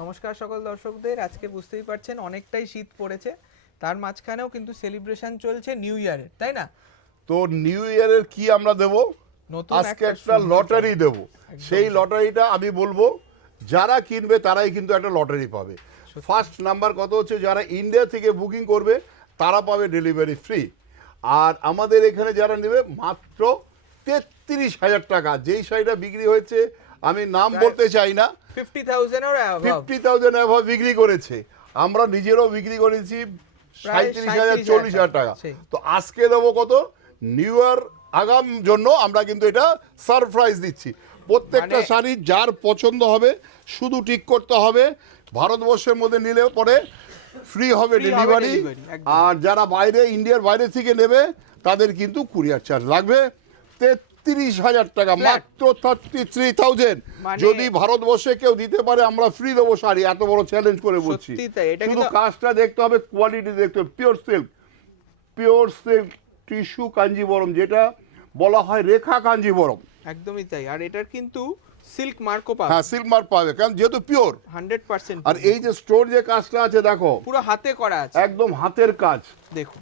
নমস্কার সকল দর্শকদের। আজকে বুঝতেই পারছেন অনেকটাই শীত পড়েছে, তার মাঝখানেও কিন্তু সেলিব্রেশন চলছে নিউ ইয়ারের, তাই না? তো নিউ ইয়ারের কি আমরা দেব? নতুন আজকে একটা লটারি দেব। সেই লটারিটা আমি বলবো যারা কিনবে তারাই কিন্তু একটা লটারি পাবে। ফার্স্ট নাম্বার কত হচ্ছে, যারা ইন্ডিয়া থেকে বুকিং করবে তারা পাবে ডেলিভারি ফ্রি। আর আমাদের এখানে যারা নেবে মাত্র ৩৩,০০০ টাকা। যেই শাড়িটা বিক্রি হয়েছে আমি নাম বলতে চাই না, 50,000 অ্যাভাব বিক্রি করেছে। আমরা নিজেরও বিক্রি করেছি ৩৭,০০০ ৪০,০০০ টাকা। তো আজকে দেবো কত? নিউ ইয়ার আগাম জন্য আমরা কিন্তু এটা সারপ্রাইজ দিচ্ছি। প্রত্যেকটা শাড়ি যার পছন্দ হবে শুধু ঠিক করতে হবে, ভারতবর্ষের মধ্যে নিলে পরে ফ্রি হবে ডেলিভারি। আর যারা বাইরে ইন্ডিয়ার বাইরে থেকে নেবে তাদের কিন্তু কুরিয়ার চার্জ লাগবে ৩৩,০০০ টাকা, মাত্র 33,000। যদি ভারতবর্ষে কেউ দিতে পারে আমরা ফ্রি দেবো শাড়ি, এত বড় চ্যালেঞ্জ করে বলছি। শুধু কাজটা দেখতে হবে, কোয়ালিটি দেখতে হবে। পিওর সিল্ক টিস্যু কাঞ্জিবরম, যেটা বলা হয় রেখা কাঞ্জিবরম, একদমই তাই। আর এটার কিন্তু সিল্ক মার্কও পাবে। হ্যাঁ, সিল্ক মার্ক পাবে, কারণ যেহেতু পিওর 100%। আর এই যে স্টোর যে কাজটা আছে দেখো, পুরো হাতে করা আছে, একদম হাতের কাজ। দেখুন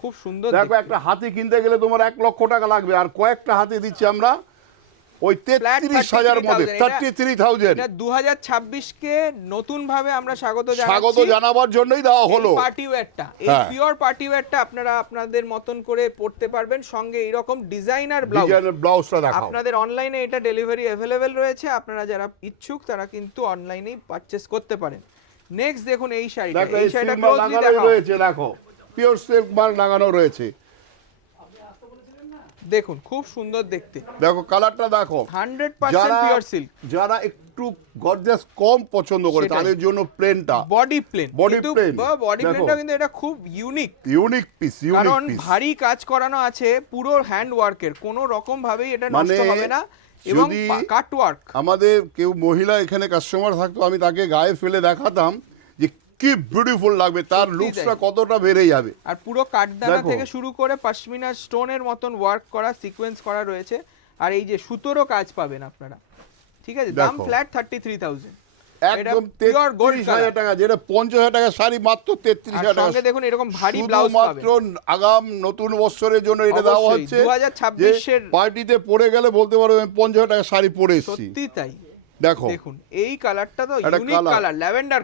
খুব সুন্দর। দেখো একটা হাতি কিনতে গেলে তোমার 1 লক্ষ টাকা লাগবে, আর কয়েকটা হাতি দিচ্ছি আমরা ওই 33,০০০ মধ্যে, 33,000। এটা 2026 কে নতুন ভাবে আমরা স্বাগত জানাবার জন্যই দেওয়া হলো। পার্টি ওয়্যারটা, এই পিওর পার্টি ওয়্যারটা আপনারা আপনাদের মতন করে পড়তে পারবেন। সঙ্গে এরকম ডিজাইনার ব্লাউজটা দেখাও। আপনাদের অনলাইনে এটা ডেলিভারি अवेलेबल রয়েছে। আপনারা যারা ইচ্ছুক তারা কিন্তু অনলাইনেই পারচেজ করতে পারেন। নেক্সট দেখুন এই শাড়িটা, এই শাড়িটা ক্লোজলি দেখাও। রয়েছে দেখো, পিওর সিল্ক মার্ক লাগানো রয়েছে, দেখুন খুব সুন্দর দেখতে। দেখো কালারটা দেখো, 100% পিওর সিল্ক। যারা একটু গর্জিয়াস কম পছন্দ করে তাদের জন্য প্লেনটা বডি প্লেন, বডি প্লেনটা কিন্তু এটা খুব ইউনিক পিস। কারণ ভারী কাজ করানো আছে, পুরো হ্যান্ড ওয়ার্কের, কোনো রকম ভাবেই এটা নষ্ট হবে না। এবং কাট ওয়ার্ক, আমাদের কেউ মহিলা এখানে কাস্টমার থাকতো, আমি তাকে গায়ে ফেলে দেখাতাম যে কি বিউটিফুল লাগবে, তার লুকসটা কতটা বেড়ে যাবে। আর পুরো কাঠদানা থেকে শুরু করে পশমিনা স্টোনের মতন ওয়ার্ক করা, সিকোয়েন্স করা রয়েছে। আর এই যে সুতোরও কাজ পাবেন আপনারা, ঠিক আছে? দাম ফ্ল্যাট 33,000, একদম 33,000 টাকা, যেটা 50,000 টাকা শাড়ি মাত্র 33,000 টাকা। সঙ্গে দেখুন এরকম ভারী ব্লাউজ পাবেন। মাত্র আগাম নতুন বছরের জন্য এটা দেওয়া হচ্ছে। 2026 এর পার্টিতে পরে গেলে বলতে পারবেন 50,000 টাকা শাড়ি পরে এসেছি। সত্যি তাই। দেখুন এই কালারটা তো ইউনিক কালার, ল্যাভেন্ডার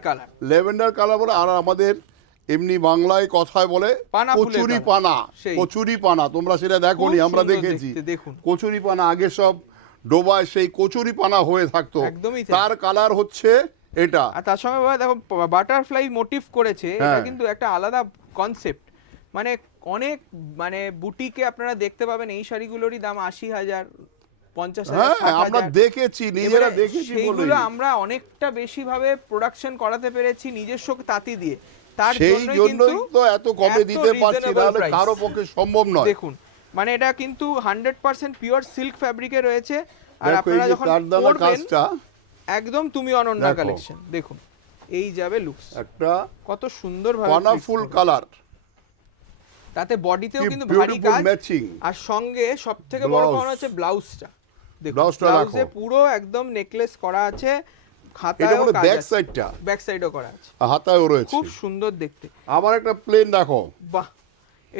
কালার বলে। আর আমাদের এমনি বাংলায় কথায় বলে কচুরি পানা, তোমরা সেটা দেখোনি, আমরা দেখেছি। কচুরি পানা আগে সব ডোবায় সেই কচুরি পানা হয়ে থাকতো, তার কালার হচ্ছে এটা। আর তার সঙ্গে বাবা দেখো বাটারফ্লাই মোটিভ করেছে, এটা কিন্তু একটা আলাদা কনসেপ্ট। মানে অনেক বুটিকে আপনারা দেখতে পাবেন এই শাড়িগুলোরই দাম 80,000, 50,000। আমরা দেখেছি, নিজেরা দেখেছি, সেইগুলো আমরা অনেকটা বেশি ভাবে প্রোডাকশন করাতে পেরেছি নিজস্ব তাঁতি দিয়ে। তার জন্যই তো এত কমে দিতে পারছি, নাহলে কারো পক্ষে সম্ভব নয়। দেখুন মানে এটা কিন্তু 100% পিওর সিল্ক ফ্যাব্রিকে রয়েছে। আর আপনারা যখন পরবেন একদম তুমি অনন্যা কালেকশন। দেখুন এই যাবে লুকস, একটা কত সুন্দর ভাবে পানাফুল কালার, তাতে বডিতেও কিন্তু ভারী কাজ। আর সঙ্গে সবথেকে বড় কথা হচ্ছে ব্লাউজটা। দেখুন ব্লাউজে পুরো একদম নেকলেস করা আছে, হাতায়ও কাজ আছে, ব্যাক সাইডও করা আছে, হাতায়ও রয়েছে, খুব সুন্দর দেখতে। আবার একটা প্লেন দেখো, বাহ,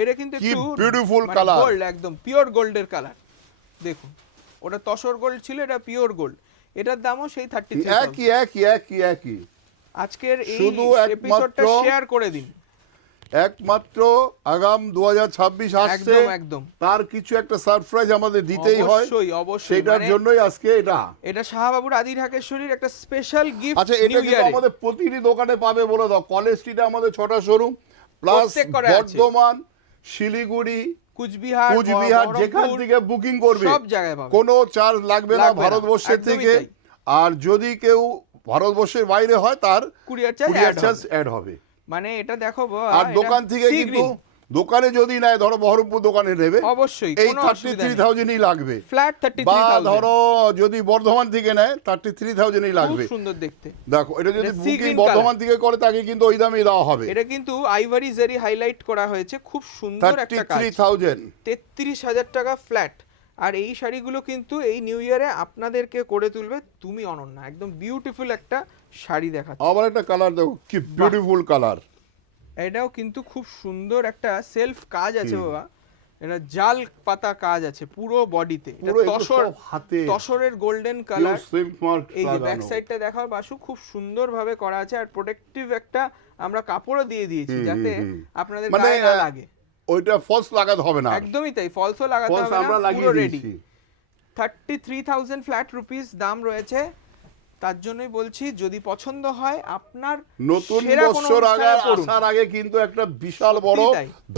এটা কিন্তু একটু বিউটিফুল কালার, গোল্ড, একদম পিওর গোল্ডের কালার। দেখুন ওটা তসর গোল্ড ছিল, এটা পিওর গোল্ড। এটার দামও সেই 33,000। একই। আজকের এই এপিসোডটা শেয়ার করে দিন। একমাত্র আগাম 2026 আসছে, একদম তার কিছু একটা সারপ্রাইজ আমাদের দিতেই হয়, অবশ্যই। সেটার জন্যই আজকে এটা শাহবাবুর আদি ঢাকেশ্বরীর একটা স্পেশাল গিফট। আচ্ছা, এটা কিন্তু আমাদের প্রতিটি দোকানে পাবে বলে দাও। কলেজ স্ট্রিটে আমাদের 6টা শোরুম, প্লাস বর্ধমান, শিলিগুড়ি, কুচবিহার যেখান থেকে বুকিং করবে সব জায়গায় পাবে, কোনো চার্জ লাগবে না ভারতবর্ষের থেকে। আর যদি কেউ ভারতবর্ষের বাইরে হয় তার কুরিয়ার চার্জ অ্যাড হবে। মানে এটা দেখো, আর দোকান থেকে কিন্তু দোকানে যদি নেয়, ধরো বহরমপুর দোকানে নেবে, অবশ্যই এই 33,000ই লাগবে, ফ্ল্যাট 33,000। বা ধরো যদি বর্ধমান থেকে নেয় 33,000ই লাগবে। খুব সুন্দর দেখতে। দেখো এটা যদি বুকিং বর্ধমান থেকে করে তাকে কিন্তু ওই দামেই দেওয়া হবে। এটা কিন্তু আইভরি জারি হাইলাইট করা হয়েছে, খুব সুন্দর একটা কাজ। 33,000 33,000 টাকা ফ্ল্যাট। আর এই শাড়িগুলো কিন্তু এই নিউ ইয়ারে আপনাদেরকে করে তুলবে তুমি অনন্যা, একদম বিউটিফুল একটা শাড়ি দেখাচ্ছে। আবার একটা কালার দেখো, কি বিউটিফুল কালার। এটাও কিন্তু খুব সুন্দর একটা সেলফ কাজ আছে বাবা, এটা জাল পাতা কাজ আছে পুরো বডিতে, তসরের গোল্ডেন কালার। এই যে ব্যাক সাইডটা দেখাও বাসু, খুব সুন্দর ভাবে করা আছে, আর প্রোটেক্টিভ একটা আমরা কাপড়ও দিয়ে দিয়েছি যাতে আপনাদের গায়ে না লাগে। ওইটা ফলস লাগাতে হবে না, একদমই তাই, ফলসও লাগাতে হবে না, পুরো রেডি। 33,000 ফ্ল্যাট রুপিস দাম রয়েছে। তার জন্যই বলছি যদি পছন্দ হয় আপনার নতুন বছর আসার আগে কিন্তু একটা বিশাল বড়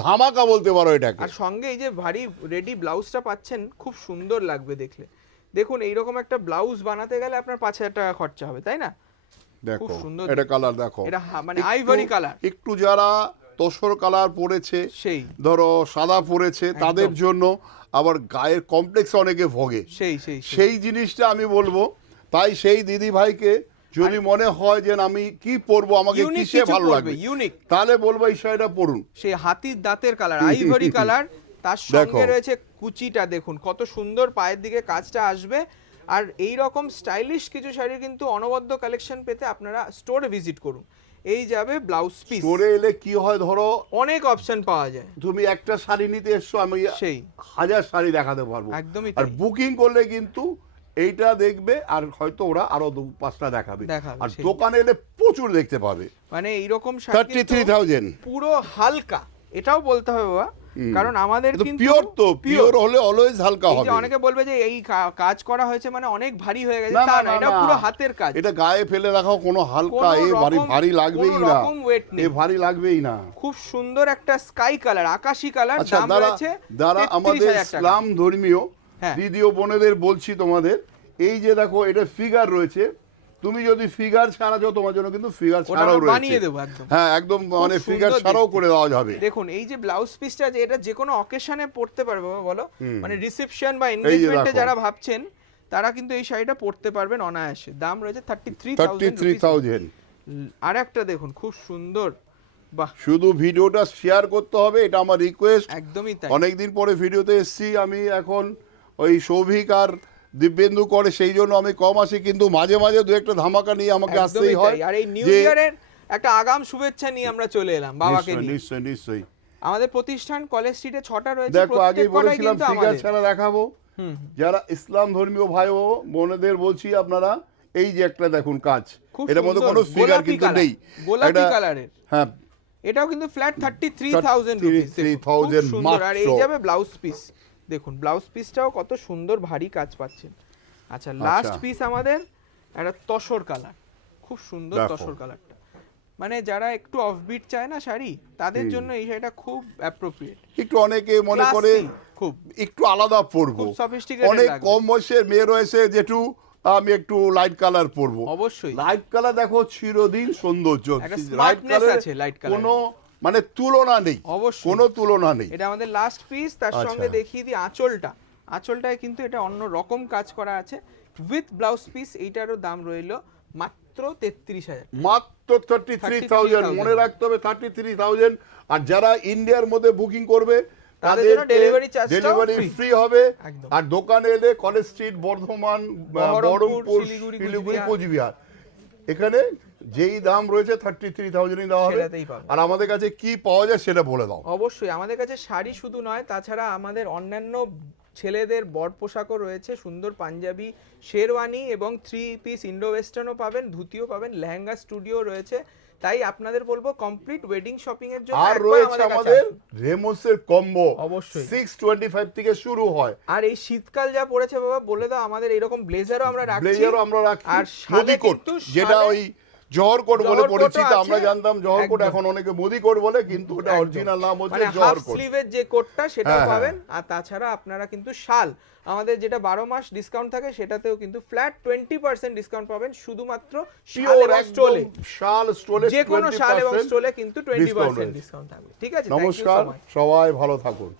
ধামাকা বলতে পারো এটাকে। আর সঙ্গে এই যে ভারী রেডি ব্লাউজটা পাচ্ছেন, খুব সুন্দর লাগবে দেখলে। দেখুন এইরকম একটা ব্লাউজ বানাতে গেলে আপনার 5,000 টাকা খরচা হবে, তাই না? দেখো এটা কালার দেখো, এটা মানে আইভরি কালার। একটু যারা তসর কালার পরেছে, সেই ধরো সাদা পরেছে, তাদের জন্য আবার গায়ের কমপ্লেক্স অনেকে ভোগে, সেই জিনিসটা আমি বলবো। তাই সেই দিদি ভাইকে যদি মনে হয় যে আমি কি পরবো, আমাকে কিসে ভালো লাগবে, ইউনিক, তাহলে বলবো এই শাড়িটা পরুন। সেই হাতির দাঁতের কালার, আইভরি কালার, তার সঙ্গে রয়েছে কুচিটা দেখুন কত সুন্দর, পায়ের দিকে কাজটা আসবে। আর এই রকম স্টাইলিশ কিছু শাড়ি কিন্তু অনবদ্য কালেকশন পেতে আপনারা স্টোরে ভিজিট করুন। এই যাবে ব্লাউজ পিস। স্টোরে এলে কি হয়, ধরো অনেক অপশন পাওয়া যায়। তুমি একটা শাড়ি নিতে এসছো, আমি সেই 1000 শাড়ি দেখাতে পারবো। একদমই। আর বুকিং করলে কিন্তু এইটা দেখবে, আর হয়তো ওরা আরো 2-5টা দেখাবে, আর দোকানে এলে প্রচুর দেখতে পাবে। মানে এইরকম 33,000 পুরো হালকা, এটাও বলতে হবে বাবা, কারণ আমাদের কিন্তু পিওর, তো পিওর হলে অলওয়েজ হালকা হবে। অনেকে বলবে যে এই কাজ করা হয়েছে মানে অনেক ভারী হয়ে গেছে, তা না, এটা পুরো হাতের কাজ। এটা গায়ে ফেলে রাখাও কোনো হালকা, এই ভারী লাগবেই না, এই ভারী লাগবেই না। খুব সুন্দর একটা স্কাই কালার, আকাশী কালার, দাম রয়েছে। যারা আমাদের ইসলাম ধর্মীয় দিদি ও বোনেদের বলছি তোমাদের, এই যে দেখো এটা ফিগার রয়েছে, তুমি যদি ফিগার ছাড়া যাও তোমার জন্য কিন্তু ফিগার ছাড়াও রয়েছে, বানিয়ে দেব একদম। হ্যাঁ একদম, মানে ফিগার ছাড়াও করে দেওয়া যাবে। দেখুন এই যে ব্লাউজ পিসটা, যে এটা যে কোনো অকেশনে পরতে পারবে বাবা, বলো মানে রিসেপশন বা এনগেজমেন্টে যারা ভাবছেন তারা কিন্তু এই শাড়িটা পরতে পারবেন অনায়াসে। দাম রয়েছে 33,000। আর একটা দেখুন খুব সুন্দর, বাহ, শুধু ভিডিওটা শেয়ার করতে হবে, এটা আমার রিকোয়েস্ট। একদমই তাই, অনেকদিন পরে ভিডিওতে এসেছি আমি, এখন ওই সৌভিক আর দিব্যেন্দু করে সেই জন্য আমি কম আসি, কিন্তু মাঝে মাঝে দু একটা ধামাকা নিয়ে আমাকে আসতেই হয়। আর এই নিউ ইয়ারের একটা আগাম শুভেচ্ছা নিয়ে আমরা চলে এলাম বাবাকে নিয়ে। নিশ্চয়ই নিশ্চয়ই। আমাদের প্রতিষ্ঠান কলেজ স্ট্রিটে 6টা রয়েছে। দেখো আগেই বলেছিলাম ফিগার ছাড়া দেখাবো। যারা ইসলাম ধর্মীয় ভাই ও বোনেদের বলছি, আপনারা এই যে একটা দেখুন কাজ, এটার মধ্যে কোনো ফিগার কিন্তু নেই, গোলাপি কালারের। হ্যাঁ, এটাও কিন্তু ফ্ল্যাট 33,000 রুপিস। 33,000 মাত্র। আর এই যাবে ব্লাউজ পিস, দেখুন ব্লাউজ পিসটাও কত সুন্দর ভারী কাজ পাচ্ছেন। আচ্ছা লাস্ট পিস আমাদের একটা তসর কালার, খুব সুন্দর তসর কালারটা, মানে যারা একটু অফবিট চায় না শাড়ি, তাদের জন্য এই শাড়িটা খুব অ্যাপ্রোপ্রিয়েট। একটু অনেকে মনে করে খুব একটু আলাদা পরবো, অনেক কম বয়সের মেয়ে রয়েছে যেটু আমি একটু লাইট কালার পরবো। অবশ্যই লাইট কালার দেখো চিরদিন সৌন্দর্য, লাইট কালার আছে, লাইট কালার কোনো মানে তুলনা নেই, অবশ্যই কোনো তুলনা নেই। এটা আমাদের লাস্ট পিস। তার সঙ্গে দেখিয়ে দিই আঁচলটা, আঁচলটায় কিন্তু এটা অন্য রকম কাজ করা আছে উইথ ব্লাউজ পিস। এইটারও দাম রইল মাত্র 33,000, মাত্র 33,000। মনে রাখতে হবে 33,000। আর যারা ইন্ডিয়ার মধ্যে বুকিং করবে তাদের জন্য ডেলিভারি ফ্রি হবে। আর দোকানে এলে কলেজ স্ট্রিট, বর্ধমান, বহরমপুর, শিলিগুড়ি, কোচবিহার, এখানে যেই দাম রয়েছে 33,000 দেওয়া হবে। আর আমাদের কাছে কি পাওয়া যায় সেটা বলে দাও। অবশ্যই আমাদের কাছে শাড়ি শুধু নয়, তাছাড়া আমাদের অন্যান্য ছেলেদের বড় পোশাকও রয়েছে, সুন্দর পাঞ্জাবি, শেরওয়ানি এবং 3 পিস ইন্ডো ওয়েস্টার্নও পাবেন, ধুতিও পাবেন, লেহেঙ্গা স্টুডিও রয়েছে। তাই আপনাদের বলবো কমপ্লিট ওয়েডিং শপিং এর জন্য আর রয়েছে আমাদের রেমোসের কম্বো, অবশ্যই 625 থেকে শুরু হয়। আর এই শীতকাল যা পড়েছে বাবা, বলে দাও আমাদের এরকম ব্লেজারও আমরা রাখছি, আর মোদি কোট, যেটা ওই জহর কোট বলে পরিচিত, আমরা জানতাম জহর কোট, এখন অনেকে মোদি কোট বলে, কিন্তু ওটা অরিজিনাল নাম হচ্ছে জহর কোট। স্লিভের যে কোটটা সেটাও পাবেন। আর তাছাড়া আপনারা কিন্তু শাল, আমাদের যেটা 12 মাস ডিসকাউন্ট থাকে, সেটাতেও কিন্তু ফ্ল্যাট 20% ডিসকাউন্ট পাবেন, শুধুমাত্র পিওর একদম শাল স্টোলে, যে কোনো শাল এবং স্টোলে কিন্তু 20% ডিসকাউন্ট থাকবে। ঠিক আছে, নমস্কার, সবাই ভালো থাকুন।